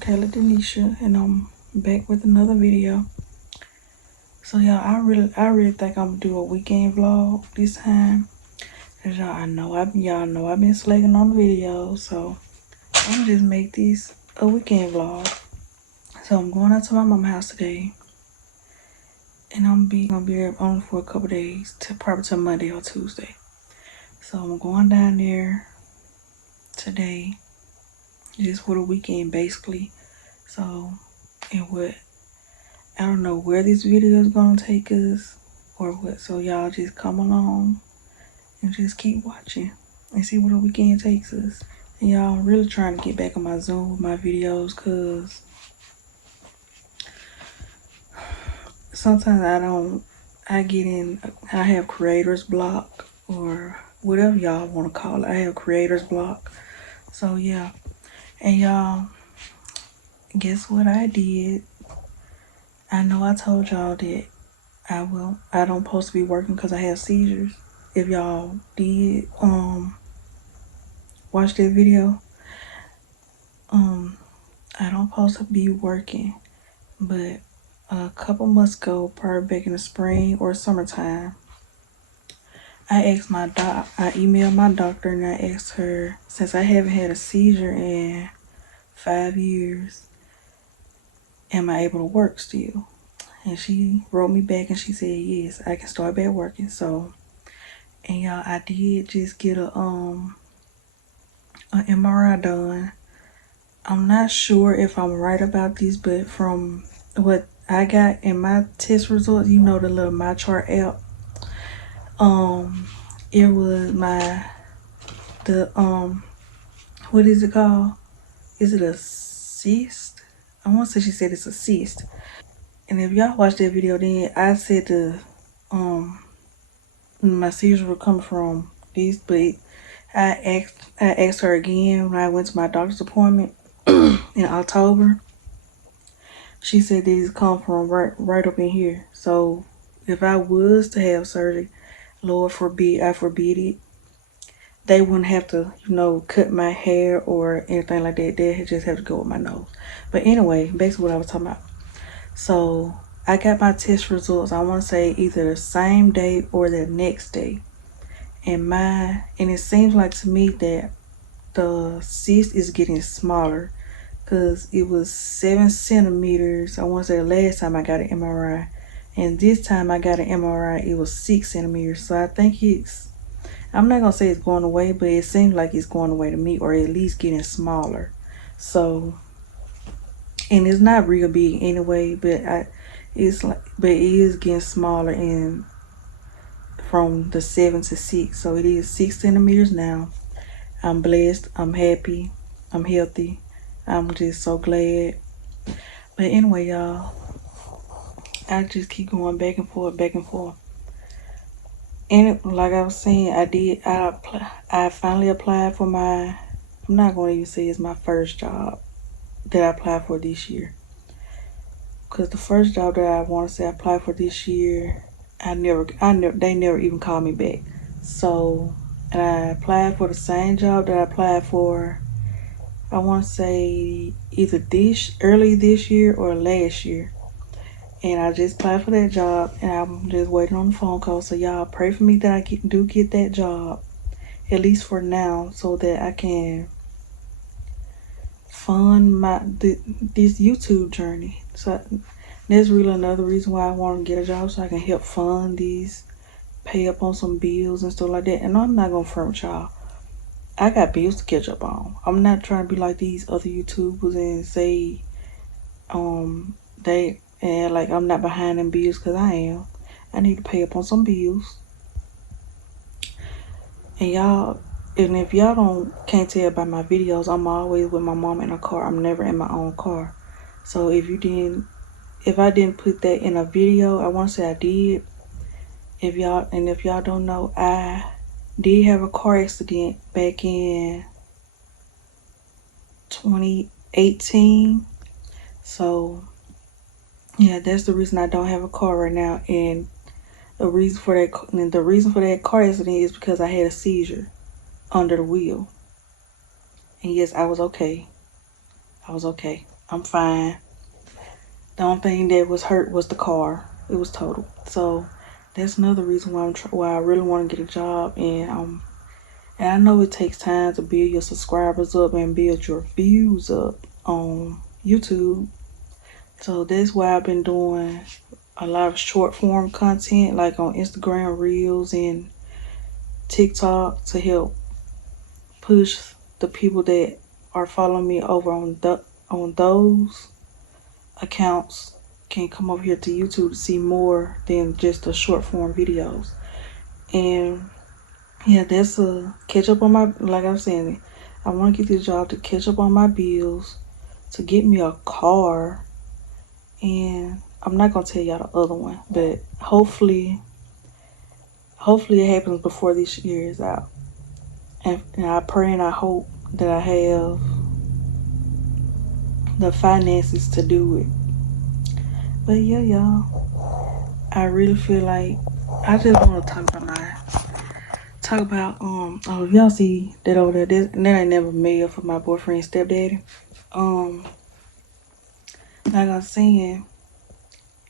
Rekayla Denisha, and I'm back with another video. So y'all, I really think I'm gonna do a weekend vlog this time. Cause y'all know I've been slacking on the videos, so I'm gonna just make this a weekend vlog. So I'm going out to my mom's house today, and I'm gonna be there only for a couple days, probably till Monday or Tuesday. So I'm going down there today, just for the weekend basically. So, and what I don't know where this video is gonna take us or what, so y'all just come along and just keep watching and see where the weekend takes us. And y'all, I'm really trying to get back on my Zoom with my videos, cause sometimes I have creator's block or whatever y'all want to call it. I have creator's block. So yeah, and y'all, guess what I did? I know I told y'all that I don't supposed to be working because I have seizures. If y'all did watch that video, I don't supposed to be working, but a couple months ago, probably back in the spring or summertime, I emailed my doctor and I asked her, since I haven't had a seizure in 5 years, am I able to work still? And she wrote me back and she said, yes, I can start back working. So, and y'all, I did just get a MRI done. I'm not sure if I'm right about this, but from what I got in my test results, you know, the little My Chart app, it was what is it called? Is it a cyst? I want to say she said it's a cyst. And if y'all watch that video, then I said my seizure would come from this, but I asked her again when I went to my doctor's appointment in October. She said these come from right up in here. So if I was to have surgery, Lord forbid, I forbid it, they wouldn't have to, cut my hair or anything like that. They just have to go with my nose. But anyway, basically what I was talking about. So I got my test results, I want to say either the same day or the next day. And it seems like to me that the cyst is getting smaller, because it was 7 centimeters. I want to say the last time I got an MRI, and this time I got an MRI, it was 6 centimeters. So I think I'm not gonna say it's going away, but it seems like it's going away to me, or at least getting smaller. So, and it's not real big anyway, but it is getting smaller, and from the 7 to 6. So it is 6 centimeters now. I'm blessed, I'm happy, I'm healthy. I'm just so glad. But anyway, y'all, I just keep going back and forth, back and forth. And like I was saying, I finally applied for I'm not going to even say it's my first job that I applied for this year. Because the first job that I want to say I applied for this year, they never even called me back. So, and I applied for the same job that I applied for, I want to say either early this year or last year. And I just applied for that job, and I'm just waiting on the phone call. So y'all pray for me that I do get that job, at least for now, so that I can fund this YouTube journey. So that's really another reason why I want to get a job, so I can help fund these, pay up on some bills and stuff like that. And I'm not gonna front with y'all, I got bills to catch up on. I'm not trying to be like these other YouTubers and say like I'm not behind them bills, because I am. I need to pay up on some bills. And if y'all can't tell by my videos, I'm always with my mom in a car. I'm never in my own car. So if I didn't put that in a video, I want to say I did. If y'all don't know, I did have a car accident back in 2018. So yeah, that's the reason I don't have a car right now. And the reason for that car accident is because I had a seizure under the wheel. And yes, I was okay. I'm fine. The only thing that was hurt was the car. It was total. So that's another reason why why I really want to get a job. And I know it takes time to build your subscribers up and build your views up on YouTube. So that's why I've been doing a lot of short form content, like on Instagram Reels and TikTok, to help push the people that are following me over on those accounts can come over here to YouTube to see more than just the short form videos. And yeah, that's a catch up on my, like I was saying, I want to get this job to catch up on my bills, to get me a car, and I'm not gonna tell y'all the other one, but hopefully it happens before this year is out. And I pray and I hope that I have the finances to do it. But yeah, y'all, I really feel like I just want to talk about oh, y'all see that over there, that ain't never mail for my boyfriend's stepdaddy. Um like I was saying,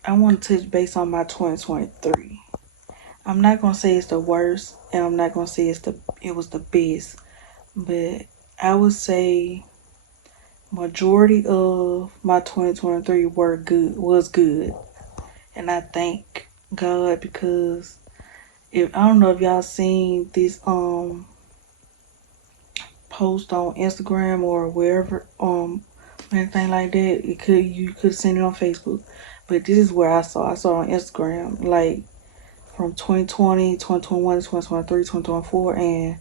I want to touch base on my 2023. I'm not gonna say it's the worst, and I'm not gonna say it was the best, but I would say majority of my 2023 was good, and I thank God, because if I don't know if y'all seen this post on Instagram or wherever anything like that, you could send it on Facebook, but this is where I saw on Instagram, like from 2020, 2021, 2023, 2024, and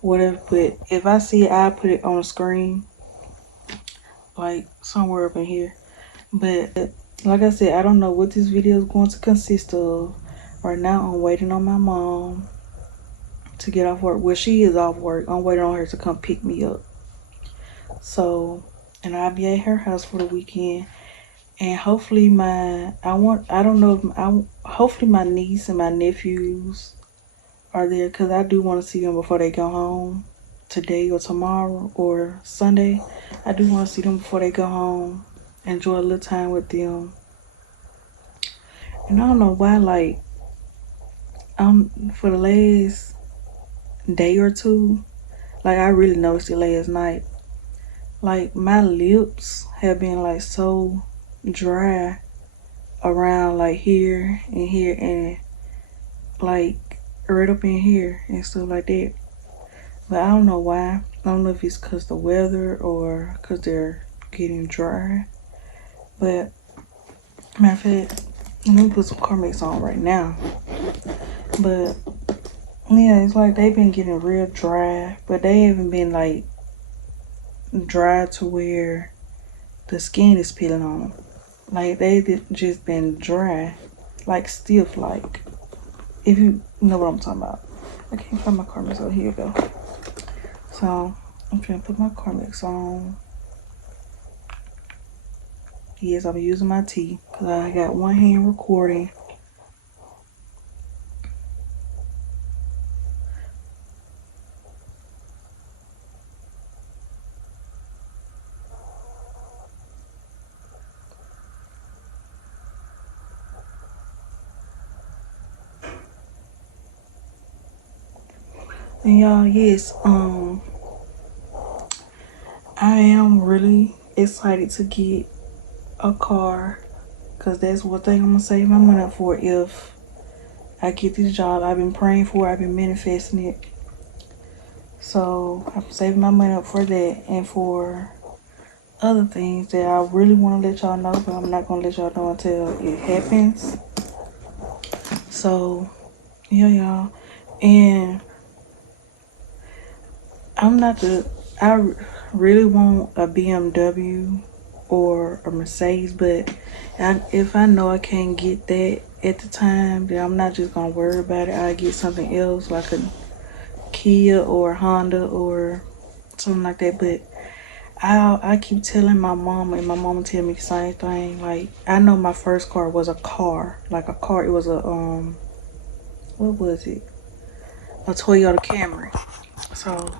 whatever. But if I see it, I put it on the screen, like somewhere up in here. But like I said, I don't know what this video is going to consist of. Right now, I'm waiting on my mom to get off work. Well, she is off work. I'm waiting on her to come pick me up. So, and I'll be at her house for the weekend. And hopefully hopefully my niece and my nephews are there, because I do want to see them before they go home today or tomorrow or Sunday. I do want to see them before they go home, enjoy a little time with them. And I don't know why, like, for the last day or two, like, I really noticed it last night, like my lips have been like so dry around like here and here, and like right up in here and stuff like that. But I don't know why. I don't know if it's because the weather or because they're getting dry. But matter of fact, let me put some Carmex on right now. But yeah, it's like they've been getting real dry, but they haven't been like dry to where the skin is peeling on them. Like they just been dry, like stiff, like, if you know what I'm talking about. I can't find my Carmex. Oh, here you go. So I'm trying to put my Carmex on. Yes, I'll be using my tea because I got one hand recording. And y'all, yes, I am really excited to get a car, because that's one thing I'm gonna save my money up for if I get this job. I've been praying for it, I've been manifesting it. So I'm saving my money up for that and for other things that I really want to let y'all know, but I'm not gonna let y'all know until it happens. So yeah, y'all. And I really want a BMW or a Mercedes, but if I know I can't get that at the time, then I'm not just gonna worry about it. I get something else, like a Kia or Honda or something like that. But I keep telling my mama, and my mama tell me the same thing. Like, I know my first car was a car, like a car. It was a what was it? A Toyota Camry. So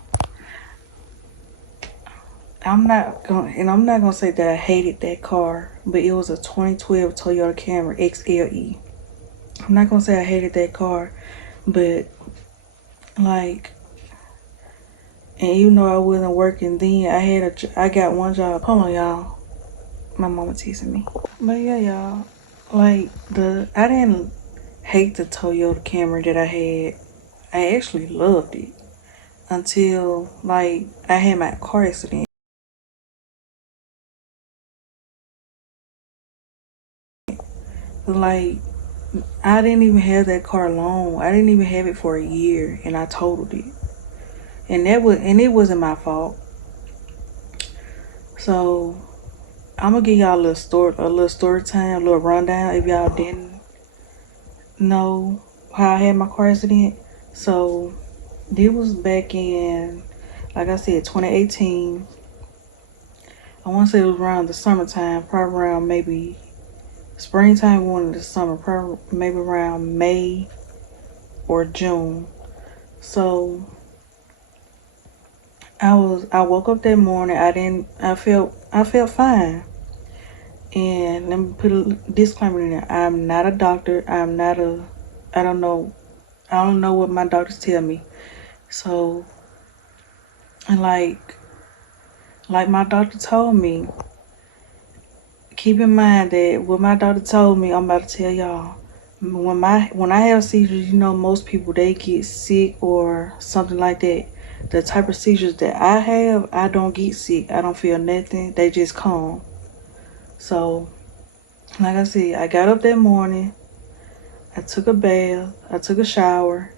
I'm not gonna say that I hated that car, but it was a 2012 Toyota Camry XLE. I'm not gonna say I hated that car, but like, and even though I wasn't working then, I got one job. Hold on, y'all. My mama teasing me. But yeah, y'all. Like I didn't hate the Toyota Camry that I had. I actually loved it until like I had my car accident. Like I didn't even have that car long. I didn't even have it for a year, and I totaled it. And it wasn't my fault. So I'm gonna give y'all a little story time, a little rundown if y'all didn't know how I had my car accident. So this was back in, like I said, 2018. I want to say it was around the summertime, probably around maybe springtime, going into the summer, probably maybe around May or June. So I woke up that morning. I felt fine. And let me put a disclaimer in there. I'm not a doctor. I don't know, I don't know what my doctors tell me. So, and like my doctor told me, keep in mind that what my doctor told me, I'm about to tell y'all. When I have seizures, you know, most people they get sick or something like that. The type of seizures that I have, I don't get sick. I don't feel nothing. They just calm. So, like I said, I got up that morning. I took a bath. I took a shower.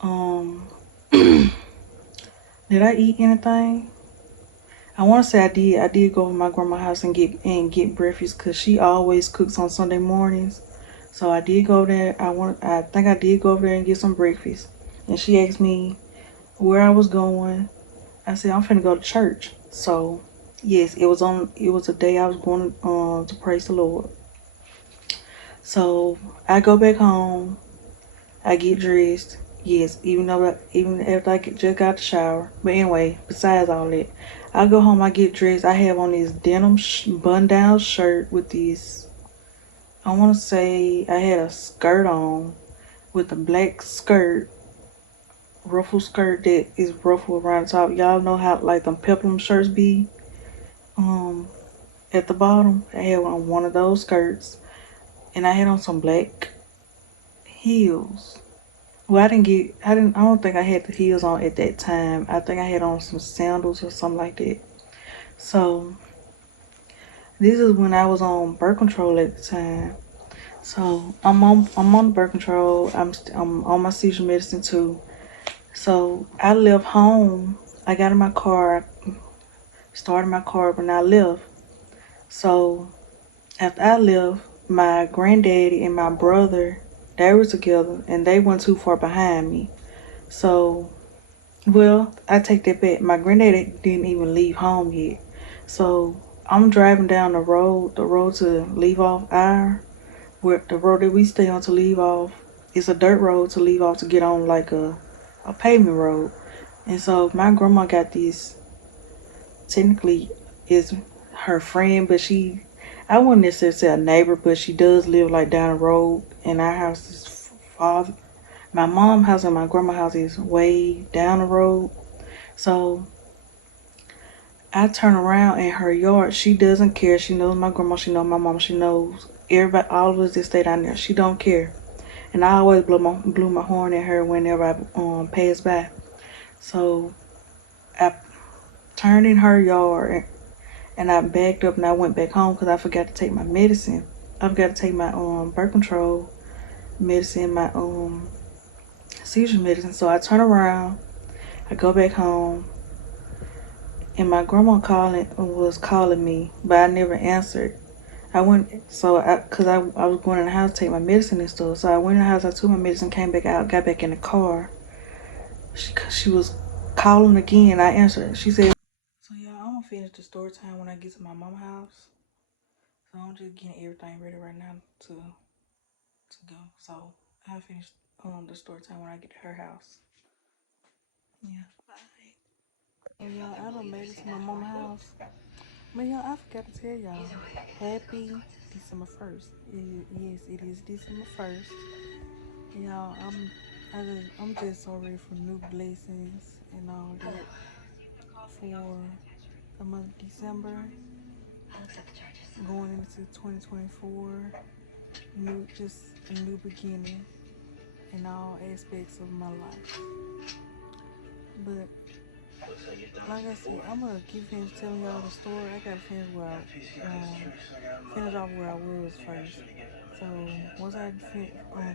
Um, did I eat anything? I want to say I did. I did go to my grandma's house and get breakfast because she always cooks on Sunday mornings. So I did go there. I think I did go over there and get some breakfast. And she asked me where I was going. I said I'm finna go to church. So yes, it was a day I was going to praise the Lord. So I go back home. I get dressed. Yes, even after just got the shower. But anyway, besides all that, I go home. I get dressed. I have on this denim bun down shirt with this. I want to say I had a skirt on with a black skirt, ruffle skirt that is ruffled around the top. Y'all know how like them peplum shirts be um at the bottom. I had on one of those skirts, and I had on some black heels. Well, I don't think I had the heels on at that time. I think I had on some sandals or something like that. So, this is when I was on birth control at the time. So, I'm on birth control. I'm on my seizure medicine too. So, I left home. I got in my car, started my car up, and I left. So, after I left, my granddaddy and my brother, they were together, and they weren't too far behind me. So, well, I take that back. My granddaddy didn't even leave home yet. So I'm driving down the road to leave off where the road that we stay on to leave off. It's a dirt road to leave off to get on like a pavement road. And so my grandma got this, technically is her friend, but I wouldn't necessarily say a neighbor, but she does live like down the road. And our house is father, my mom house and my grandma house is way down the road. So I turn around in her yard. She doesn't care. She knows my grandma. She knows my mom. She knows everybody, all of us that stay down there. She don't care. And I always blew my horn at her whenever I pass by. So I turned in her yard and I backed up and I went back home because I forgot to take my medicine. I forgot to take my birth control medicine, my seizure medicine. So I turn around. I go back home. And my grandma was calling me, but I never answered. I was going in the house to take my medicine and stuff. So I went in the house, I took my medicine, came back out, got back in the car. She was calling again. I answered. She said, "So yeah, I'm gonna finish the story time when I get to my mama's house. So I'm just getting everything ready right now to go. So I'll finish the story time when I get to her house. Yeah, bye." Y'all, I done made it to my mama's house. But y'all, I forgot to tell y'all, happy December 1st. Yes, it is December 1st. Y'all, I'm just so ready for new blessings and all that for the month of December, going into 2024. Just a new beginning in all aspects of my life. But like I said, I'm gonna keep finish telling y'all the story. I gotta finish finish off where I was first. So once I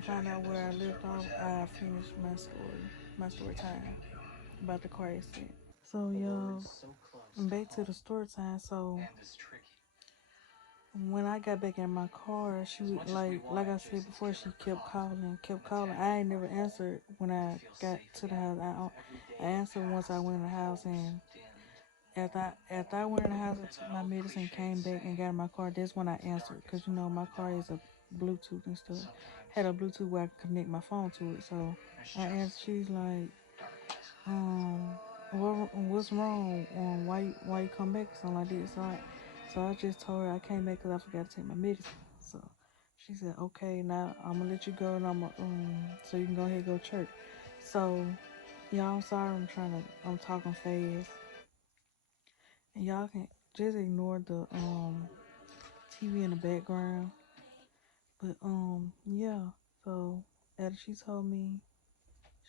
find out where I left off, I finish my story time about the car accident. So y'all, back to the story time. So when I got back in my car, she was like I said before, she kept calling, kept calling. I ain't never answered when I got to the house. I answered once I went in the house, and after I went in the house and took my medicine, came back and got in my car, that's when I answered. Because, you know, my car is a Bluetooth and stuff. Had a Bluetooth where I could connect my phone to it. So I asked, she's like, what's wrong? Why you come back or something like this? So I just told her I came back because I forgot to take my medicine. So she said, okay, now I'm gonna let you go, and so you can go ahead and go to church. So y'all, I'm sorry, I'm talking fast, and y'all can just ignore the TV in the background. But yeah. So after she told me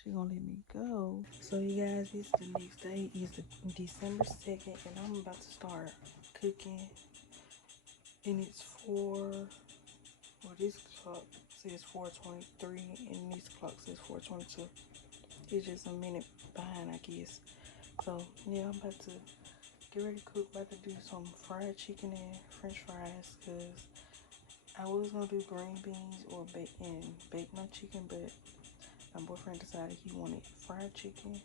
she gonna let me go. So you guys, it's the next day. It's December 2nd, and I'm about to start cooking. And it's this clock says 4:23, and this clock says 4:22. It's just a minute behind, I guess. So yeah, I'm about to get ready to cook. About to do some fried chicken and French fries, cause I was gonna do green beans or bake my chicken, but my boyfriend decided he wanted fried chicken,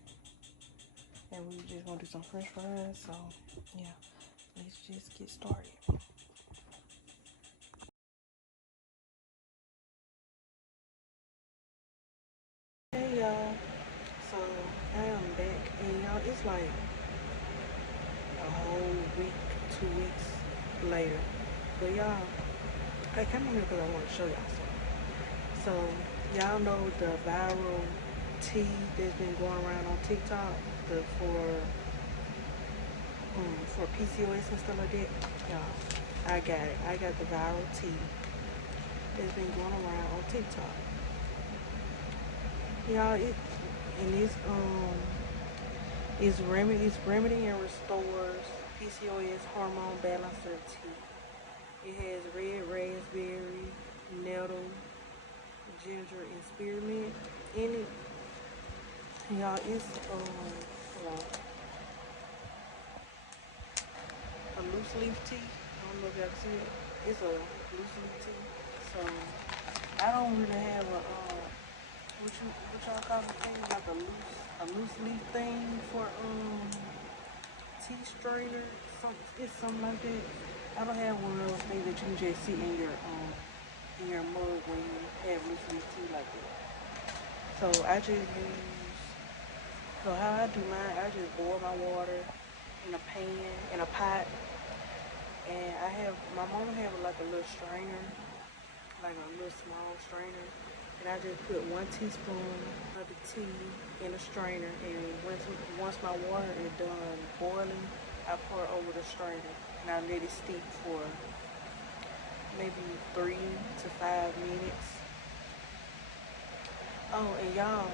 and we were just gonna do some French fries. So yeah, let's just get started. Hey y'all, so I am back, and y'all, it's like a whole week, 2 weeks later. But y'all, I came on here because I want to show y'all something. So y'all know the viral tea that's been going around on TikTok, the for PCOS and stuff like that. Y'all, I got it. I got the viral tea that's been going around on TikTok. Y'all, it's remedy and restores PCOS hormone balancer tea. It has red raspberry, nettle, ginger, and spearmint in it. Y'all, it's a loose leaf tea. I don't know if y'all can see it. It's a loose leaf tea. So I don't really have what y'all call the thing, like a loose leaf thing for tea strainer. It's something like that. I don't have one of those things that you can just see in your mug when you have loose leaf tea like that. So I just use so how I do mine, I just boil my water in a pan, in a pot, and my mom have like a little strainer, like a little small strainer, and I just put 1 teaspoon of the tea in a strainer, and once my water is done boiling, I pour it over the strainer, and I let it steep for maybe 3 to 5 minutes. Oh, and y'all,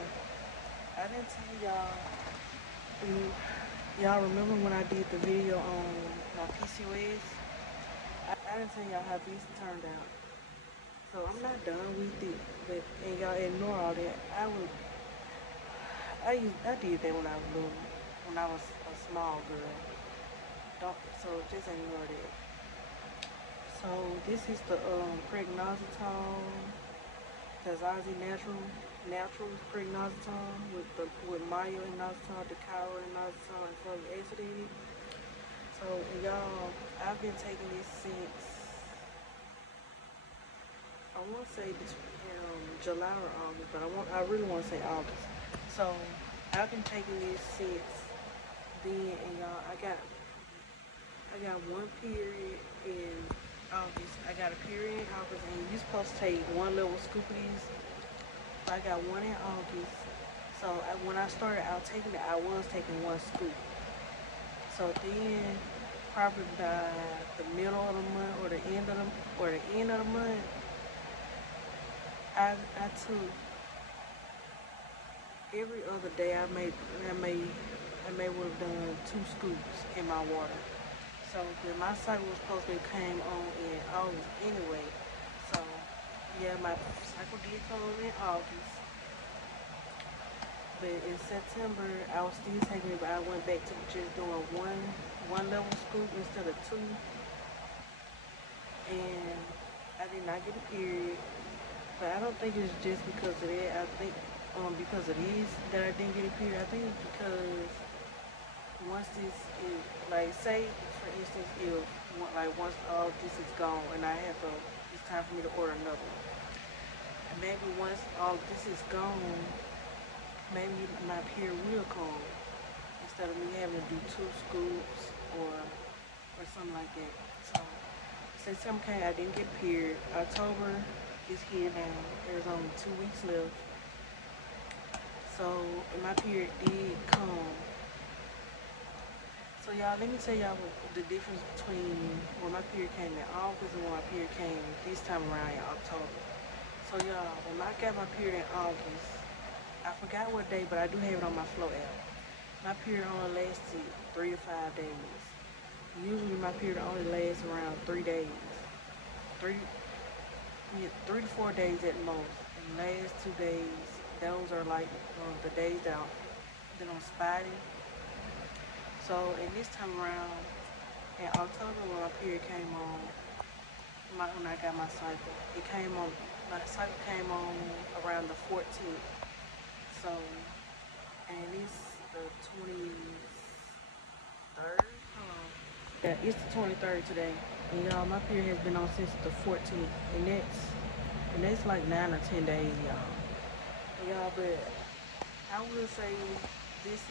I didn't tell y'all remember when I did the video on my PCOS? I didn't tell y'all how this turned out. So I'm not done with it, but and y'all ignore all that. I did that when I was little, when I was a small girl. Don't so just ignore that. So this is the pregnositol, Kazazi natural pregnositol with Maya inositol, Decaura inositol, and folic acid in it. So y'all, I've been taking this since I want to say between July or August, but I really want to say August. So I've been taking this since Then and y'all, I got one period in August. I got a period in August, and you're supposed to take one level scoop of these. So I got one in August. So when I started out taking it, I was taking one scoop. So then, probably by the middle of the month or the end of the month, I took every other day. I may would have done 2 scoops in my water. So then my cycle was supposed to came on in August anyway. So yeah, my cycle did come on in August. But in September, I was still taking it, but I went back to just doing one level scoop instead of 2. And I did not get a period. But I don't think it's just because of that. I think because of these that I didn't get a period. I think it's because once this is, like, say for instance, if once all this is gone and it's time for me to order another one. And maybe once all this is gone, maybe my period will come instead of me having to do 2 scoops or something like that. So September came, I didn't get a period. October is here now. There's only 2 weeks left. So and my period did come. So y'all, let me tell y'all the difference between when my period came in August and when my period came this time around in October. So y'all, when I got my period in August, I forgot what day, but I do have it on my Flow app. My period only lasted 3 to 5 days. Usually my period only lasts around 3 days. 3 to 4 days at most. And the last 2 days, those are like the days that I'm spotty. So, and this time around, in October when my period came on, when I got my cycle, my cycle came on around the 14th. So, and it's the 23rd? Yeah, it's the 23rd today. And y'all, my period has been on since the 14th. And that's like 9 or 10 days, y'all. And y'all, but I will say this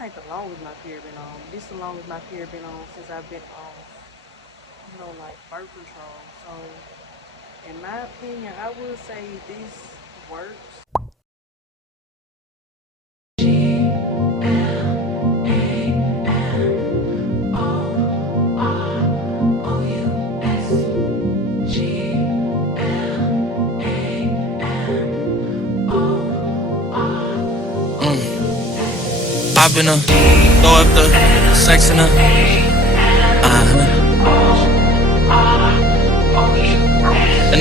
ain't the longest my period been on. This is the longest my period been on since I've been on, like birth control. So, in my opinion, I will say this works. I've been throw up the sex in and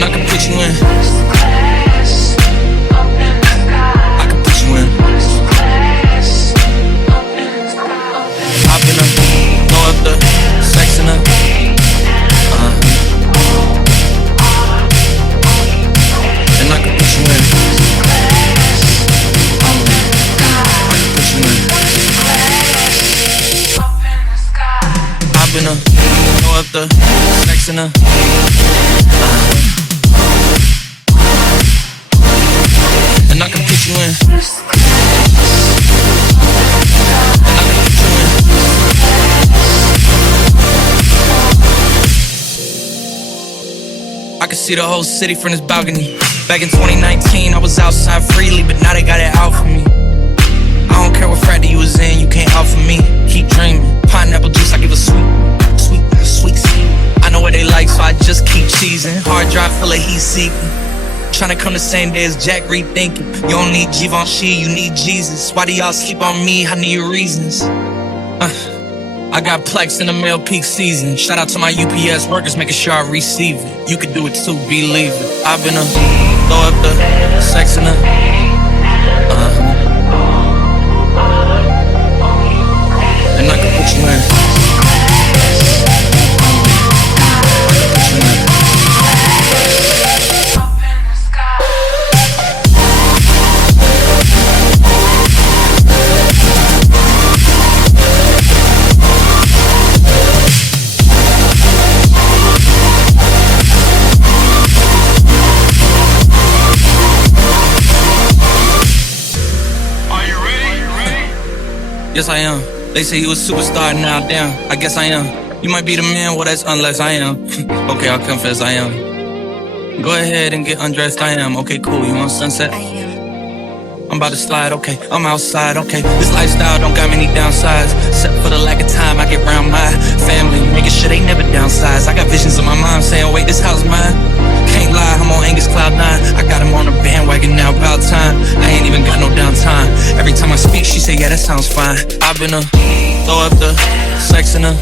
I can put you in. I can put you in. I've been throw up the sex in and I can put you in. I've been throw up the sex in and I can put you in. I can see the whole city from this balcony. Back in 2019, I was outside freely, but now they got it out for me. I don't care what Friday you was in, you can't out for me. Keep dreaming. Pineapple juice, I give a sweet. I know what they like, so I just keep cheesing. Hard drive full of heat seeking. Tryna come the same day as Jack rethinking. You don't need Givenchy, you need Jesus. Why do y'all sleep on me? I need reasons. I got plex in the mail peak season. Shout out to my UPS workers, making sure I receive it. You can do it too, believe it. I've been throw up the sex in and I can put you in. Yes, I am. They say you a superstar now, damn, I guess I am. You might be the man, well that's unless I am. Okay, I'll confess I am. Go ahead and get undressed, I am. Okay, cool, you want sunset? I am. I'm about to slide, okay, I'm outside, okay. This lifestyle don't got many downsides, except for the lack of time I get around my family, making sure they never downsize. I got visions of my mom saying, wait, this house mine. Can't lie, I'm on Angus Cloud 9. I got him on the bandwagon now, about time. I ain't even got no downtime. Every time I speak, she say, yeah, that sounds fine. I've been throw up the sex in her.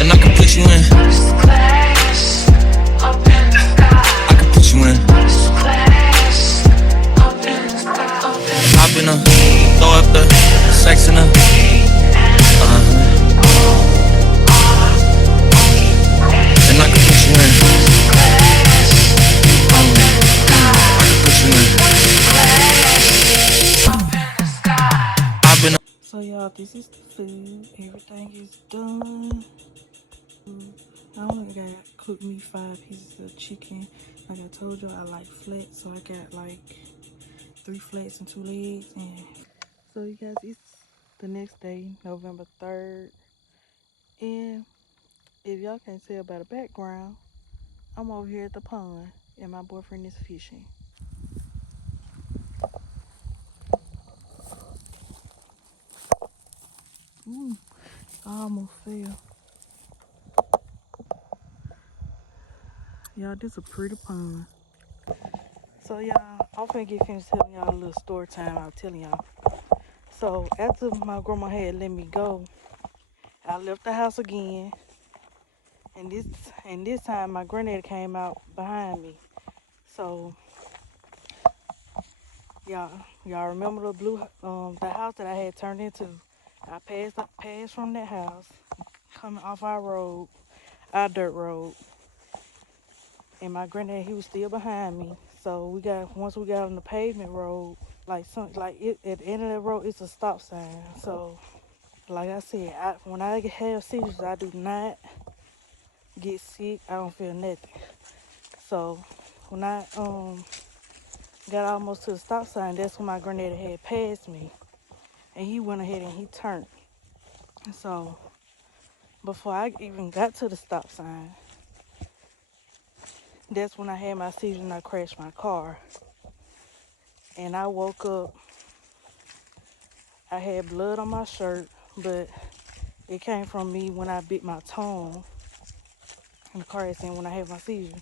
And I can put you in. I can put you in. I've been throw up the sex in her. And I can put you in. So y'all, this is the food. Everything is done. I only got cooked me 5 pieces of chicken. Like I told you, I like flats, so I got like 3 flats and 2 legs. And so you guys, it's the next day, November 3rd. And if y'all can't tell by the background, I'm over here at the pond and my boyfriend is fishing. Ooh, I almost fell. Y'all, this is a pretty pond. So y'all, I'm finna get finished telling y'all a little story time I was telling y'all. So after my grandma had let me go, I left the house again. And this time my granddaddy came out behind me. So y'all remember the house that I had turned into. I passed from that house, coming off our dirt road, and my granddad, he was still behind me. So once we got on the pavement road, at the end of that road, it's a stop sign. So like I said, when I have seizures, I do not get sick. I don't feel nothing. So when I got almost to the stop sign, that's when my granddaddy had passed me, and he went ahead and he turned. And so before I even got to the stop sign, that's when I had my seizure and I crashed my car. And I woke up, I had blood on my shirt, but it came from me when I bit my tongue in the car accident when I had my seizure.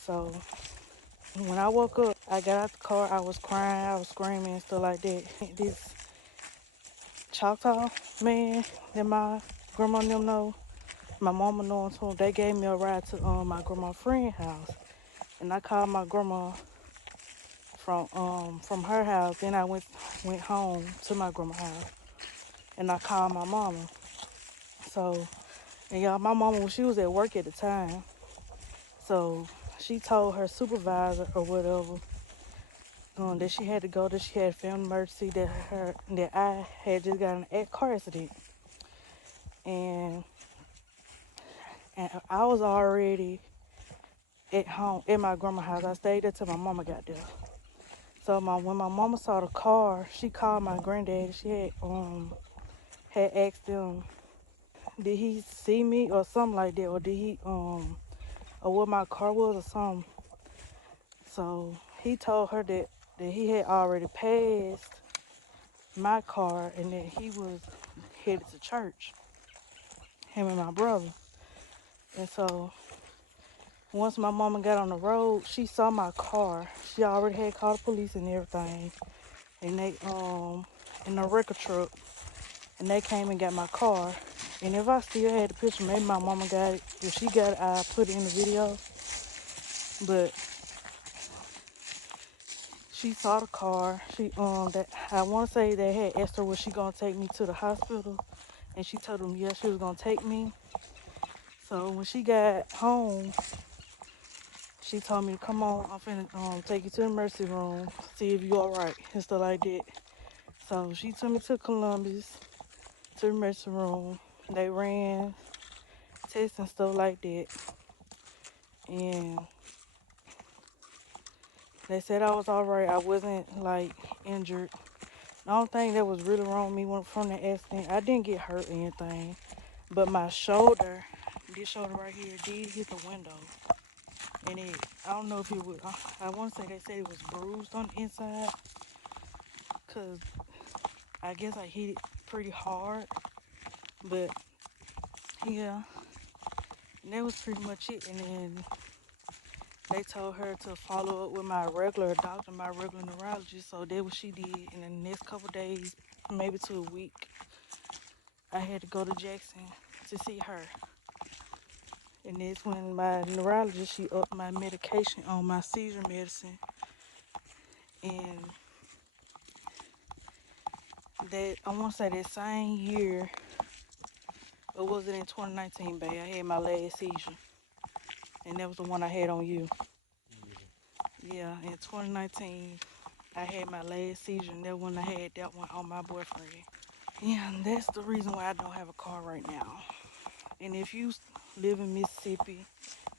So when I woke up, I got out the car, I was crying, I was screaming and stuff like that. This Choctaw man that my grandma and them know, my mama know him too, they gave me a ride to my grandma's friend's house. And I called my grandma from her house. Then I went home to my grandma's house. And I called my mama. So, and y'all, my mama, she was at work at the time. So she told her supervisor or whatever that she had to go, that she had family emergency, that I had just got in a car accident. And I was already at home at my grandma's house. I stayed there till my mama got there. So when my mama saw the car, she called my granddad. She had asked him, did he see me or something like that, or did he or what my car was or something. So he told her that he had already passed my car and that he was headed to church, him and my brother. And so once my mama got on the road, she saw my car. She already had called the police and everything. And they in a wrecker truck, and they came and got my car. And if I still had the picture, maybe my mama got it. If she got it, I'll put it in the video. But she saw the car. She that I want to say they had asked her, was she gonna take me to the hospital? And she told them yes, she was gonna take me. So when she got home, she told me to come on. I'm finna take you to the emergency room, see if you alright and stuff like that. So she took me to Columbus, to the emergency room. They ran tests and stuff like that. And They said I was alright. I wasn't like injured. The only thing that was really wrong with me from the accident, I didn't get hurt or anything, but my shoulder, this shoulder right here, did hit the window. And I don't know if it was, I want to say they said it was bruised on the inside, because I guess I hit it pretty hard. But yeah, and that was pretty much it. And then they told her to follow up with my regular doctor, my regular neurologist. So that's what she did. And in the next couple days, maybe to a week, I had to go to Jackson to see her. And that's when my neurologist, she upped my medication on my seizure medicine. And that, I want to say that same year, or was it in 2019, babe, I had my last seizure. And that was the one I had on you. Yeah, in 2019, I had my last seizure, and that one I had that one on my boyfriend. Yeah, and that's the reason why I don't have a car right now. And if you live in Mississippi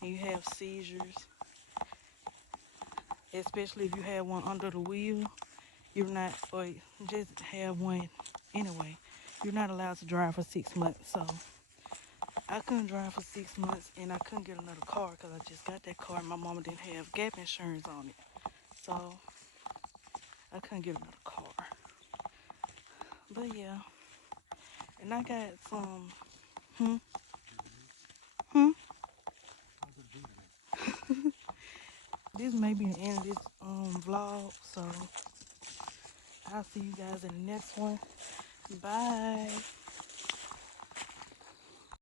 and you have seizures, especially if you have one under the wheel, you're not, or just have one anyway, you're not allowed to drive for 6 months. So I couldn't drive for 6 months, and I couldn't get another car because I just got that car and my mama didn't have gap insurance on it. So I couldn't get another car. But yeah, and I got some, hmm, hmm. This may be the end of this vlog, so I'll see you guys in the next one. Bye.